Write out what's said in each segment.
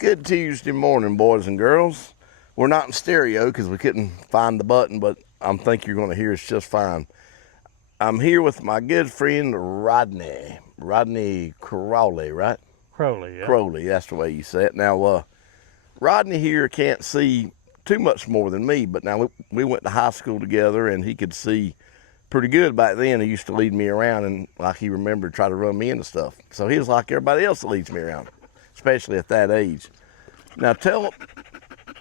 Good Tuesday morning, boys and girls. We're not in stereo because we couldn't find the button, but I think you're going to hear us just fine. I'm here with my good friend Rodney Crowley, right? Crowley, yeah. Crowley, that's the way you say it. Now, Rodney here can't see too much more than me, but now we went to high school together, and he could see pretty good back then. He used to lead me around, and like he remembered, try to run me into stuff. So he was like everybody else that leads me around, especially at that age. Now tell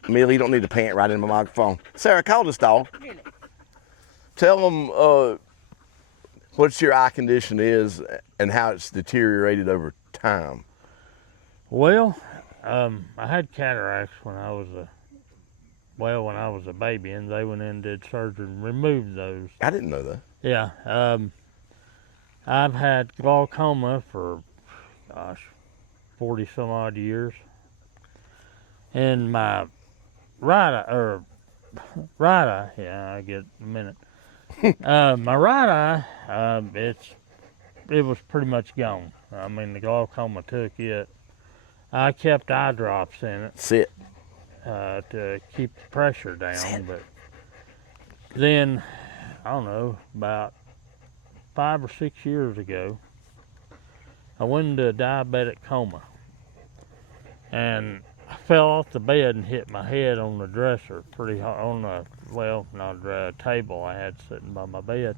Millie, you don't need to pant right in my microphone. Sarah, call this dog. Really? Tell them what your eye condition is and how it's deteriorated over time. Well, I had cataracts when I was a baby, and they went in and did surgery and removed those. I didn't know that. Yeah. I've had glaucoma for, 40 some odd years. And my right eye, yeah, I get a minute. My right eye, it was pretty much gone. I mean, the glaucoma took it. I kept eye drops in it Sit. to keep the pressure down, Sit. but then, I don't know, about 5 or 6 years ago, I went into a diabetic coma, and I fell off the bed and hit my head on the dresser pretty hard, on the table I had sitting by my bed.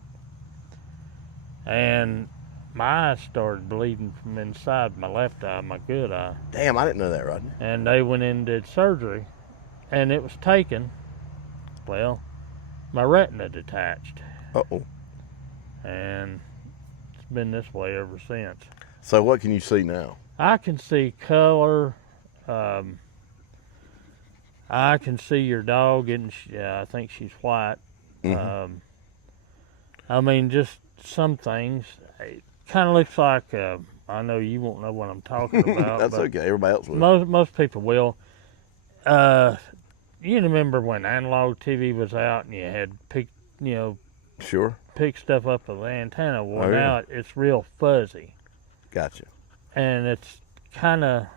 And my eyes started bleeding from inside my left eye, my good eye. Damn, I didn't know that, Rodney. And they went in and did surgery, and it was taken, my retina detached. Uh-oh. And it's been this way ever since. So what can you see now? I can see color. I can see your dog, and I think she's white. Mm-hmm. I mean, just some things. It kind of looks like, I know you won't know what I'm talking about. That's but okay, everybody else will. Most people will. You remember when analog TV was out and you had Sure. pick stuff up with the antenna? Well, Oh, yeah. now it's real fuzzy, Gotcha. and it's kind of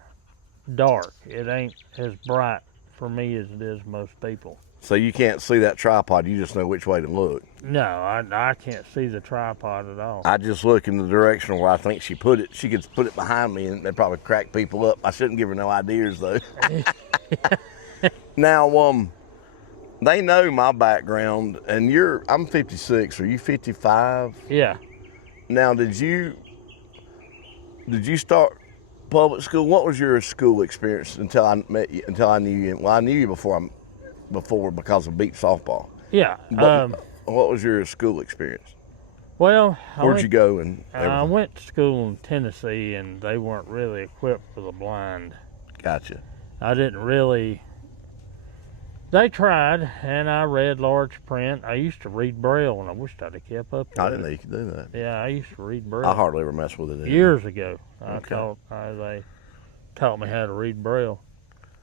dark. It ain't as bright for me as it is most people. So you can't see that tripod, you just know which way to look. No, I can't see the tripod at all. I just look in the direction where I think she put it. She could put it behind me and they'd probably crack people up. I shouldn't give her no ideas though. Now, they know my background, and I'm 56. Are you 55? Yeah. Now, did you start public school? What was your school experience until I met you? Until I knew you? Well, I knew you before because of beach softball. Yeah. But what was your school experience? Well, Where'd you go? And I went to school in Tennessee, and they weren't really equipped for the blind. Gotcha. I didn't really. They tried, and I read large print. I used to read Braille, and I wished I'd have kept up with I didn't know it. you could do that. Yeah, I used to read Braille. I hardly ever mess with it anymore. Years ago. Okay. They taught me how to read Braille.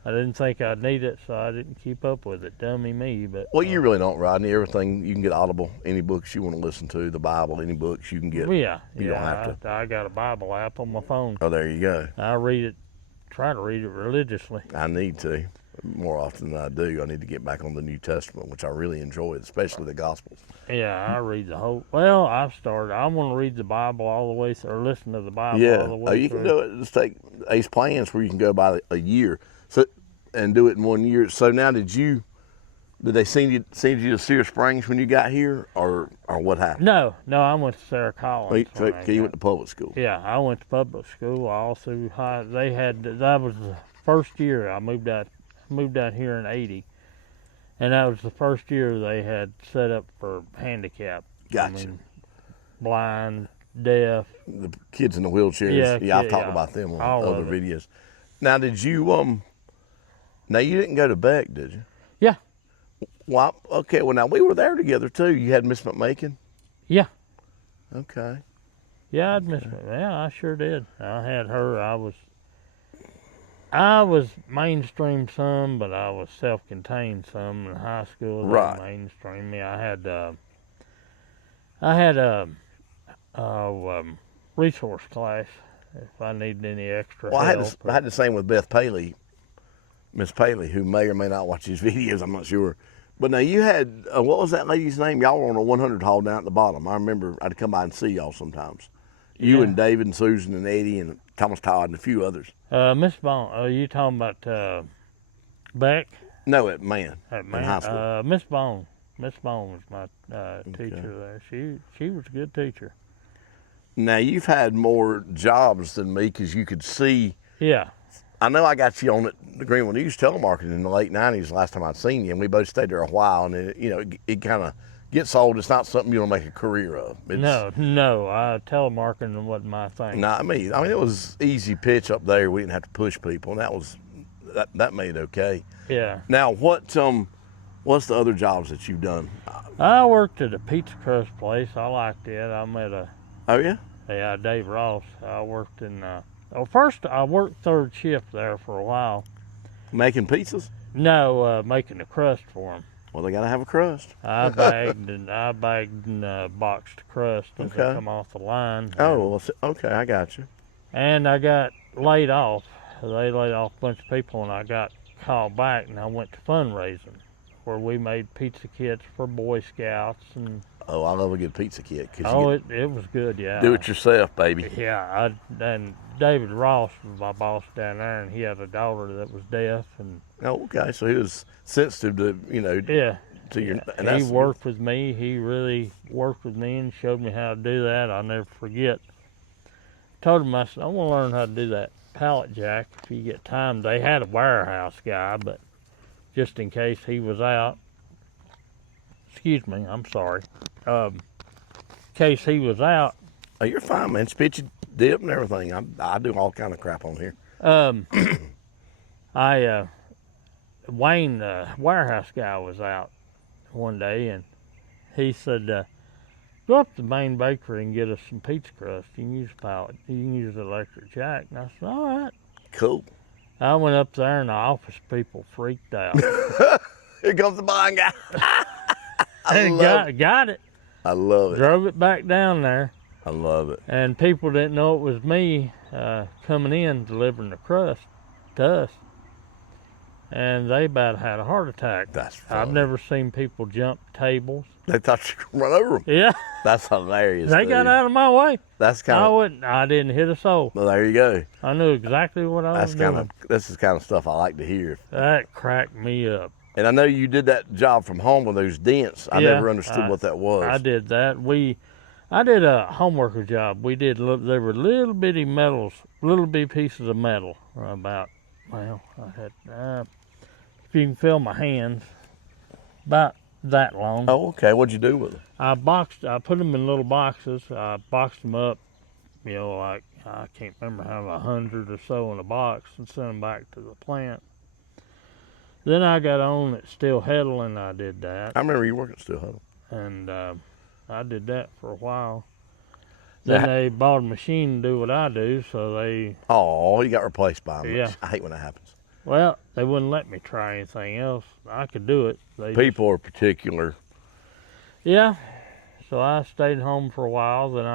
I didn't think I'd need it, so I didn't keep up with it. Dummy me, but. Well, you really don't, Rodney. Everything you can get Audible, any books you want to listen to, the Bible, any books you can get. Yeah, You don't have to. I got a Bible app on my phone. Oh, there you go. I read it, try to read it religiously. I need to. More often than I do, I need to get back on the New Testament, which I really enjoy, especially the Gospels. Yeah, I read the whole. Well, I want to read the Bible all the way through, or listen to the Bible all Yeah, the way you through. can do it. Just take Ace Plans where you can go by a year, and do it in 1 year. So now, did they send you to Cedar Springs when you got here, or what happened? No, I went to Sarah Collins. You went to public school. Yeah, I went to public school all through high. That was the first year I moved out here in '80, and that was the first year they had set up for handicap. Gotcha. Blind, deaf. The kids in the wheelchairs. Yeah, I've talked yeah. about them on All other of it. videos. Now, did you Now you didn't go to Beck, did you? Yeah. Well, okay. Well, now we were there together too. You had Miss McMakin. Yeah. Okay. Yeah, I'd miss it. Yeah, I sure did. I had her. I was mainstream some, but I was self-contained some in high school. They Right. mainstream me. I had a resource class if I needed any extra Well, help. I had the same with Beth Paley. Miss Paley, who may or may not watch these videos. I'm not sure. But now you had, what was that lady's name? Y'all were on a 100 haul down at the bottom. I remember I'd come by and see y'all sometimes. You Yeah. and David and Susan and Eddie and Thomas Todd and a few others. Miss Bone, are you talking about Beck? No, at Man At in high school. Miss Bone. Miss Bone was my teacher there. She was a good teacher. Now you've had more jobs than me because you could see. Yeah. I know I got you on the Greenville News telemarketing in the late 90s last time I'd seen you, and we both stayed there a while, and it kind of gets old. It's not something you want to make a career of. No, telemarketing wasn't my thing. Not me. I mean, it was easy pitch up there. We didn't have to push people, and that made it okay. Yeah. Now, what's the other jobs that you've done? I worked at a pizza crust place. I liked it. I met Oh yeah. Dave Ross. I worked in, first I worked third shift there for a while. Making pizzas? No, making the crust for them. Well, they gotta have a crust. I bagged and boxed crust as they Okay. come off the line. Oh, well, okay, I got you. And I got laid off. They laid off a bunch of people, and I got called back, and I went to fundraising, where we made pizza kits for Boy Scouts and. Oh, I love a good pizza kit. 'Cause Oh, you it was good, yeah. do it yourself, baby. Yeah, and David Ross was my boss down there, and he had a daughter that was deaf, and Oh, okay. So he was sensitive to, yeah, to your. And he that's, worked with me. He really worked with me and showed me how to do that. I'll never forget. Told him, I said, I want to learn how to do that pallet jack if you get time. They had a warehouse guy, but just in case he was out. Excuse me, I'm sorry. In case he was out. Oh, you're fine, man. Spit your dip and everything. I do all kind of crap on here. Wayne, the warehouse guy, was out one day, and he said, go up to the main bakery and get us some pizza crust. You can use a pallet. You can use the electric jack. And I said, all right. Cool. I went up there, and the office people freaked out. Here comes the buying guy. And got it. I love it. Drove it back down there, I love it. and people didn't know it was me coming in delivering the crust to us. And they about had a heart attack. That's funny. I've never seen people jump tables. They thought you could run over them. Yeah, That's hilarious. they dude. got out of my way. That's kind of. I didn't hit a soul. Well, there you go. I knew exactly what I was doing. This is kind of stuff I like to hear. That cracked me up. And I know you did that job from home with those dents. I Yeah, never understood what that was. I did that. I did a homeworker job. We did. There were little bitty pieces of metal. About, well, I had. If you can feel my hands, about that long. Oh, okay. What'd you do with it? I put them in little boxes. I boxed them up, like I can't remember how 100 or so in a box, and sent them back to the plant. Then I got on at Steel Heddle, and I did that. I remember you working at Steel Huddle. And I did that for a while. Then they bought a machine to do what I do, so they, Oh, you got replaced by them. Yeah. I hate when that happens. well, they wouldn't let me try anything else. I could do it. They People are particular. Yeah, so I stayed home for a while. Then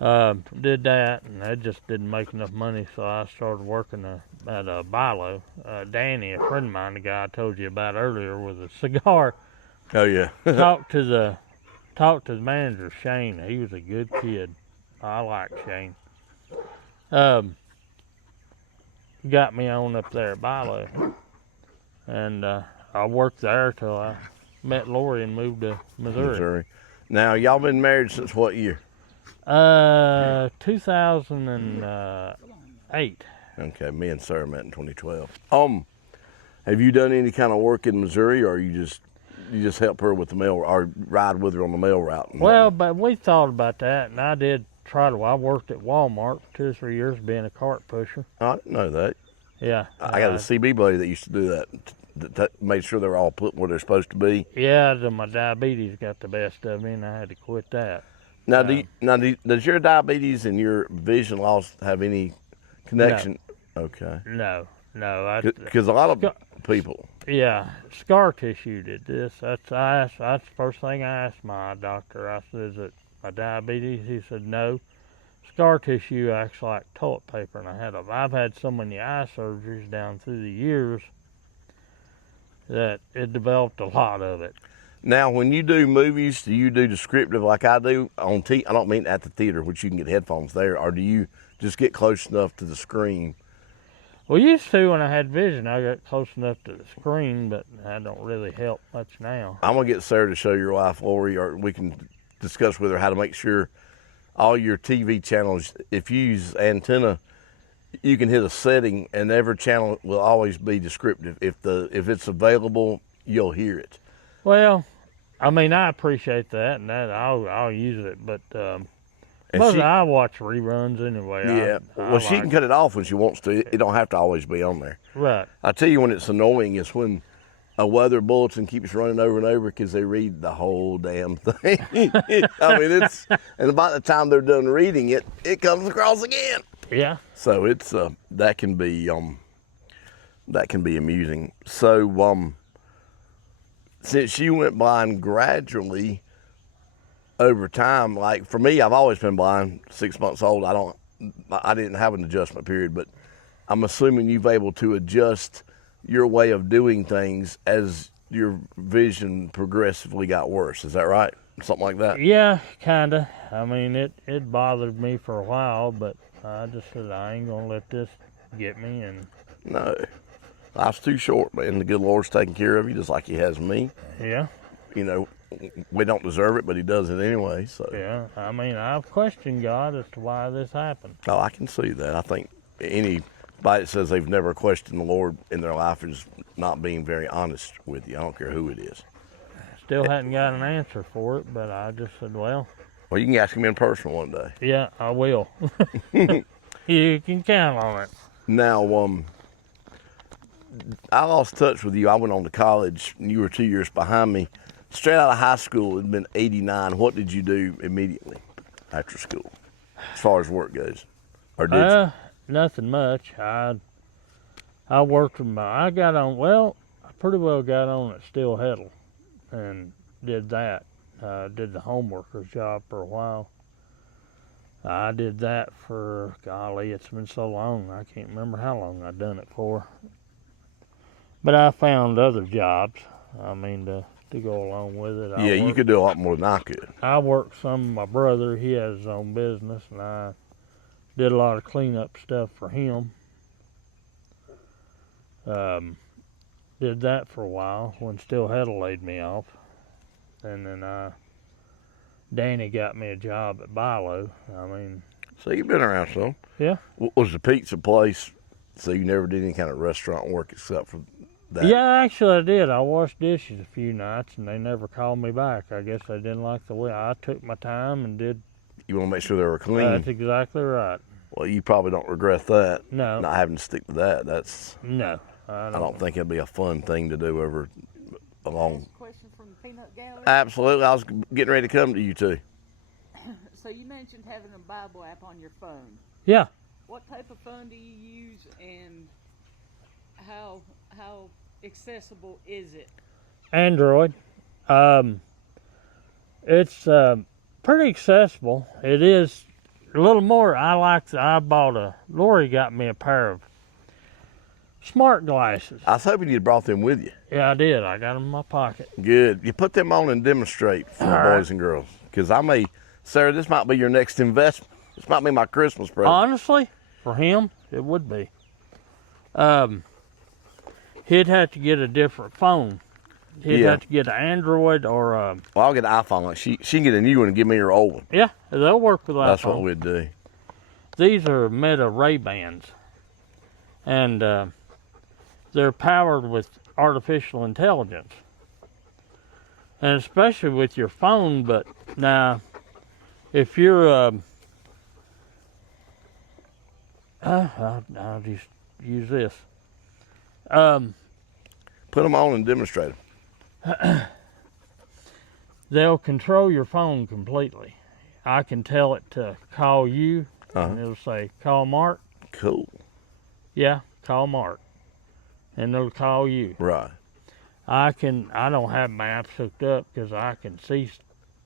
I did that, and that just didn't make enough money. So I started working at a Bilo. Danny, a friend of mine, the guy I told you about earlier with a cigar, Oh yeah. talked to the manager, Shane. He was a good kid. I like Shane. Got me on up there at Bilo, and I worked there till I met Lori and moved to Missouri. Now y'all been married since what year? 2008. Okay, me and Sarah met in 2012. Have you done any kind of work in Missouri, or you just help her with the mail, or ride with her on the mail route? Well, but we thought about that, and I did try to. I worked at Walmart for 2 or 3 years being a cart pusher. Oh, I didn't know that. Yeah. I got a CB buddy that used to do that. That made sure they were all put where they're supposed to be. Yeah, my diabetes got the best of me, and I had to quit that. Now, does your diabetes and your vision loss have any connection? Okay. No. Because a lot of people. Yeah, scar tissue did this. That's the first thing I asked my doctor. I said, "Is it my diabetes?" He said, "No, scar tissue acts like toilet paper, and I've had so many eye surgeries down through the years that it developed a lot of it. Now, when you do movies, do you do descriptive like I do on I don't mean at the theater, which you can get headphones there, or do you just get close enough to the screen? Well, used to when I had vision, I got close enough to the screen, but that don't really help much now. I'm gonna get Sarah to show your wife, Lori, or we can discuss with her how to make sure all your TV channels, if you use antenna, you can hit a setting and every channel will always be descriptive. If it's available, you'll hear it. Well, I mean, I appreciate that, and that I'll use it, but I watch reruns anyway. Yeah, well, she can cut it off when she wants to. It don't have to always be on there. Right. I tell you when it's annoying is when a weather bulletin keeps running over and over because they read the whole damn thing. I mean, and about the time they're done reading it, it comes across again. Yeah. So it's that can be amusing. So since you went blind gradually over time, like for me, I've always been blind. 6 months old. I didn't have an adjustment period, but I'm assuming you've able to adjust your way of doing things as your vision progressively got worse. Is that right? Something like that? Yeah, kinda. I mean, it bothered me for a while, but I just said I ain't gonna let this get me. And No, life's too short, man. The good Lord's taking care of you just like He has me. yeah, You know, we don't deserve it, but He does it anyway. So yeah. I mean, I've questioned God as to why this happened. oh, I can see that. I think anybody that says they've never questioned the Lord in their life is not being very honest with you. I don't care who it is. Still hadn't got an answer for it, but I just said, well, You can ask Him in person one day. yeah, I will. You can count on it. Now, I lost touch with you. I went on to college, and you were 2 years behind me. Straight out of high school, it'd been '89. What did you do immediately after school, as far as work goes? Or did you? Nothing much. I worked with I pretty well got on at Still Heddle and did that. Did the home worker's job for a while. I did that for, golly, it's been so long, I can't remember how long I'd done it for. But I found other jobs, I mean, to go along with it. You could do a lot more than I could. I worked some with my brother. He has his own business, and I did a lot of cleanup stuff for him. Did that for a while when Still Heddle laid me off. And then Danny got me a job at Bilo. I mean, So you've been around some. yeah. Was the pizza place, so you never did any kind of restaurant work except for that? Yeah, actually I did. I washed dishes a few nights, and they never called me back. I guess they didn't like the way I took my time and did. You want to make sure they were clean. That's exactly right. Well, you probably don't regret that. No. Not having to stick to that. That's. No. I don't think it'd be a fun thing to do over a long. Question from the peanut gallery. Absolutely. I was getting ready to come to you too. So you mentioned having a Bible app on your phone. Yeah. What type of phone do you use, and how accessible is it? Android. It's pretty accessible. It is a little more. Lori got me a pair of smart glasses. I was hoping you'd brought them with you. Yeah, I did. I got them in my pocket. Good. You put them on and demonstrate for the boys and girls. Because Sarah, this might be your next investment. This might be my Christmas present. Honestly, for him, it would be. He'd have to get a different phone. He'd have to get an Android or Well, I'll get an iPhone. Like she can get a new one and give me her old one. yeah, they'll work with iPhone. That's what we'd do. These are Meta Ray-Bans, and they're powered with artificial intelligence, and especially with your phone. But now, if you're, I'll just use this. Put them on and demonstrate them. They'll control your phone completely. I can tell it to call you, and it'll say, call Mark. Cool. Yeah, call Mark. And they'll call you. Right. I don't have maps hooked up because I can see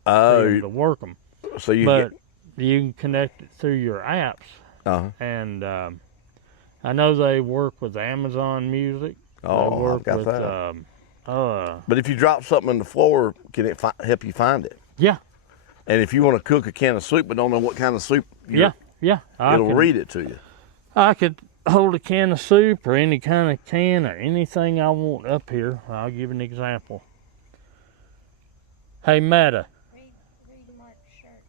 them to work them. So you But you can connect it through your apps. Uh-huh. And I know they work with Amazon Music. Oh, they I've work got with, that. But if you drop something on the floor, can it help you find it? yeah, And if you want to cook a can of soup but don't know what kind of soup, yeah. it'll read it to you. I could hold a can of soup or any kind of can or anything I want up here. I'll give an example. Hey, Meta, Read Mark's shirt.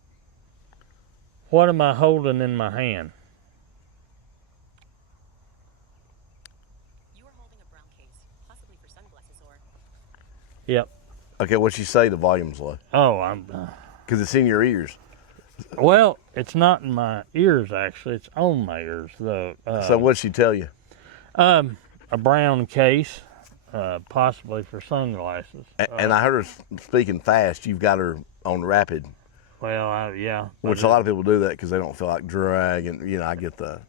what am I holding in my hand? You are holding a brown case, possibly for sunglasses or... Yep. Okay, what'd she say? The volume's low. Oh, I'm. Because it's in your ears. Well, it's not in my ears actually. It's on my ears though. So what'd she tell you? A brown case, possibly for sunglasses. And I heard her speaking fast. You've got her on rapid, Well, yeah. which a lot of people do that because they don't feel like dragging. I get that.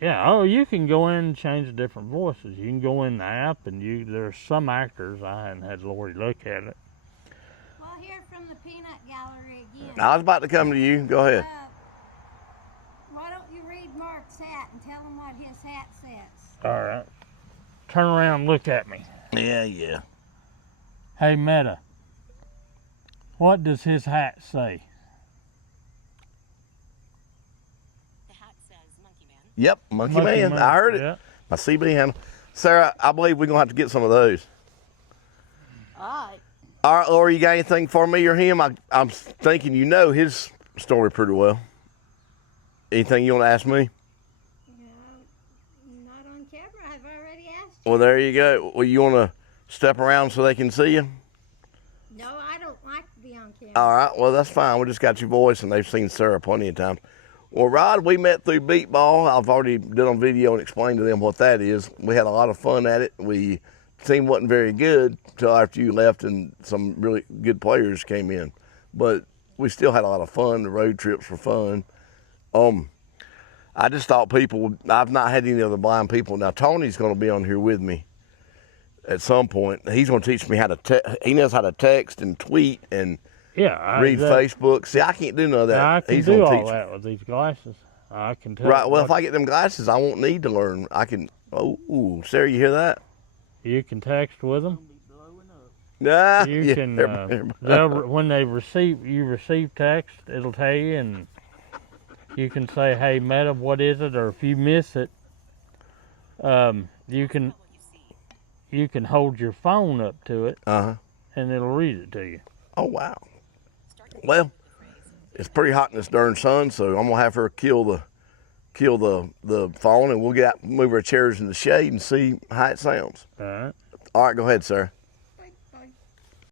Yeah. Oh, you can go in and change the different voices. You can go in the app, and there's some actors. I hadn't had Lori look at it. Well, here from the Peanut Gallery again. I was about to come to you. Go ahead. Why don't you read Mark's hat and tell him what his hat says? All right. Turn around and look at me. Yeah. Hey, Meta. What does his hat say? The hat says Monkey Man. Yep, Monkey Man. I heard it. Yeah. My CB handle. Sarah, I believe we're going to have to get some of those. All right. All right, Laura, you got anything for me or him? I'm thinking you know his story pretty well. Anything you want to ask me? Not on camera. I've already asked. Well, there you go. Well, you want to step around so they can see you? No, I don't like to be on camera. All right, well, that's fine. We just got your voice, and they've seen Sarah plenty of times. Well, Rod, we met through Beat Ball. I've already did on video and explained to them what that is. We had a lot of fun at it. The team wasn't very good until after you left and some really good players came in. But we still had a lot of fun. The road trips were fun. I just thought I've not had any other blind people. Now, Tony's going to be on here with me at some point. He's going to teach me how to he knows how to text and tweet and read Facebook. See, I can't do none of that. I can He's do gonna all teach that with these glasses. I can tell. Right. Well, if I get them glasses, I won't need to learn. I can. Oh, Sarah, you hear that? You can text with them. Nah. You yeah, can. everybody- When you receive text, it'll tell you, and you can say, "Hey, Meta, what is it?" Or if you miss it, you can What you see. you can hold your phone up to it, Uh-huh. and it'll read it to you. Oh, wow. Start to Well, the phrase. it's pretty hot in this darn sun, so I'm gonna have her kill the phone, and we'll move our chairs in the shade and see how it sounds. All right. All right, go ahead, Sarah.